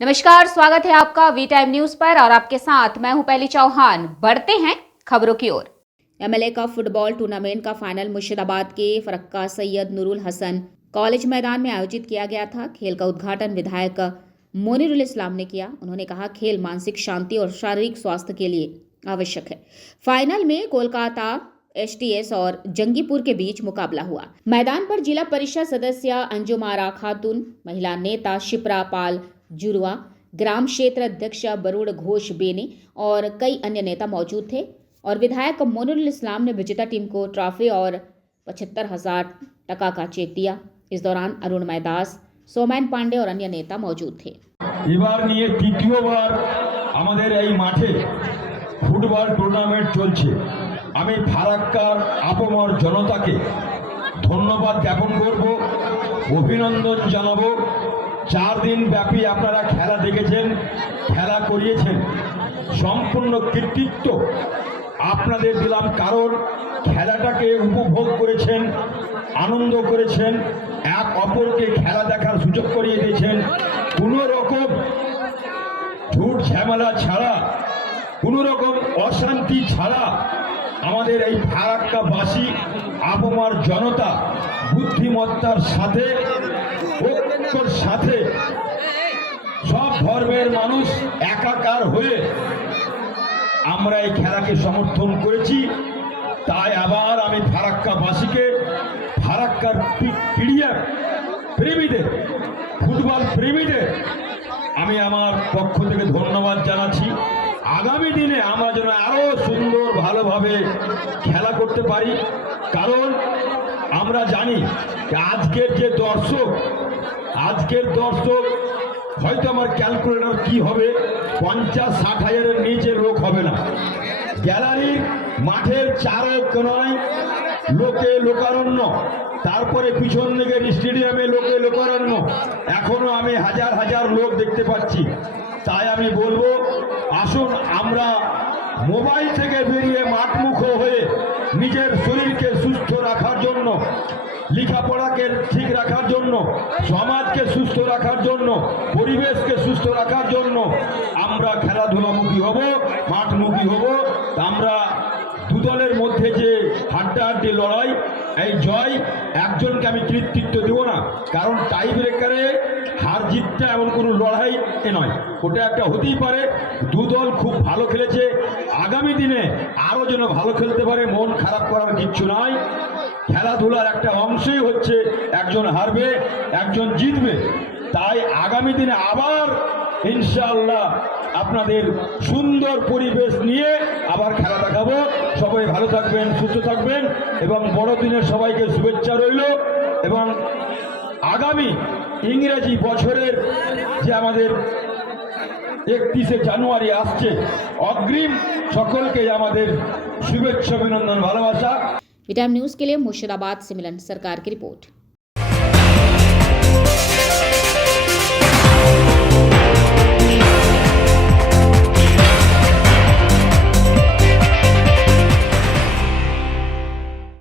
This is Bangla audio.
नमस्कार, स्वागत है आपका वी टाइम न्यूज पर और आपके साथ मैं हूं पहली चौहान। बढ़ते हैं खबरों की ओर। एमएलए का फुटबॉल टूर्नामेंट का फाइनल मुर्शिदाबाद के फरक्का सैयद नूरुल हसन कॉलेज मैदान में आयोजित किया गया था। खेल का उद्घाटन विधायक मोनिरुल इस्लाम ने किया। उन्होंने कहा, खेल मानसिक शांति और शारीरिक स्वास्थ्य के लिए आवश्यक है। फाइनल में कोलकाता एसटीएस और जंगीपुर के बीच मुकाबला हुआ। मैदान पर जिला परिषद सदस्य अंजुम आरा खातून, महिला नेता शिप्रा पाल जुरवा, ग्राम क्षेत्र अध्यक्ष बरूड़ घोष बेने और कई अन्य नेता मौजूद थे और विधायक मोनिरुल इस्लाम ने विजेता टीम को ट्रॉफी और 75,000 टका का चेक दिया। इस दौरान अरुण मैदास, सोमैन पांडे और अन्य नेता मौजूद थे। এবার নিয়ে তৃতীয়বার আমাদের এই মাঠে ফুটবল টুর্নামেন্ট চলছে। আমি ফারাক্কার আপমর জনতাকে ধন্যবাদ জ্ঞাপন করব, অভিনন্দন জানাবো। 4 দিন ব্যাপী আপনারা খেলা দেখেছেন, খেলা করিয়েছেন, সম্পূর্ণ কৃতিত্ব আপনাদের দিলাম, কারণ খেলাটাকে উপভোগ করেছেন, আনন্দ করেছেন, এক অপরকে খেলা দেখার সুযোগ করিয়ে দিয়েছেন। কোনো রকম ঝুট ঝামেলা ছাড়া, কোনো রকম অশান্তি ছাড়া আমাদের এই ফারাক্কাবাসী আপমার জনতা বুদ্ধিমত্তার সাথে, ঐক্যর সাথে, সব ধর্মের মানুষ একাকার হয়ে আমরা এই খেলাকে সমর্থন করেছি। তাই আবার আমি ফারাক্কাবাসীকে, ফারাক্কার প্রেমীদের, ফুটবল প্রেমীদের আমি আমার পক্ষ থেকে ধন্যবাদ জানাচ্ছি। আগামী দিনে আমরা যেন আরো সুন্দর ভালোভাবে খেলা করতে পারি, কারণ আমরা জানি আজকের দর্শক হয়তো আমার ক্যালকুলেটর কি হবে, 50-60 হাজারের নিচে লোক হবে না। গ্যালারির মাঠের চারে কোনায় লোকে লোকারণ্য, তারপরে পিছন দিকের স্টেডিয়ামে লোকে লোকারণ্য, এখনো আমি হাজার হাজার লোক দেখতে পাচ্ছি। তাই আমি বলবো, আসুন আমরা মোবাইল থেকে বেরিয়ে মাঠমুখ হয়ে নিজের শরীরকে সুস্থ রাখার জন্য, লেখাপড়াকে ঠিক রাখার জন্য, সমাজকে সুস্থ রাখার জন্য, পরিবেশকে সুস্থ রাখার জন্য আমরা খেলাধুলামুখী হব, মাঠমুখী হব। আমরা দু দলের মধ্যে যে হাড্ডাহাড্ডি লড়াই, এই জয় একজনকে আমি কৃতিত্ব দেব না, কারণ টাই ব্রেকারে হার জিতটা এমন কোনো লড়াই নয়, ওটা একটা হতেই পারে। দু দল খুব ভালো খেলেছে, আগামী দিনে আরও যেন ভালো খেলতে পারে, মন খারাপ করার কিচ্ছু নাই। খেলাধুলার একটা অংশই হচ্ছে একজন হারবে, একজন জিতবে। তাই আগামী দিনে আবার ইনশাআল্লাহ আপনাদের সুন্দর পরিবেশ নিয়ে আবার খেলা দেখাবো। সবাই ভালো থাকবেন, সুস্থ থাকবেন এবং বড়দিনের সবাইকে শুভেচ্ছা রইল। এবং আগামী ইংরেজি বছরের যে আমাদের 31শে জানুয়ারি আসছে, অগ্রিম সকলকে আমাদের শুভেচ্ছা, অভিনন্দন, ভালোবাসা। वी टाइम न्यूज के लिए मुर्शिदाबाद से मिलन सरकार की रिपोर्ट।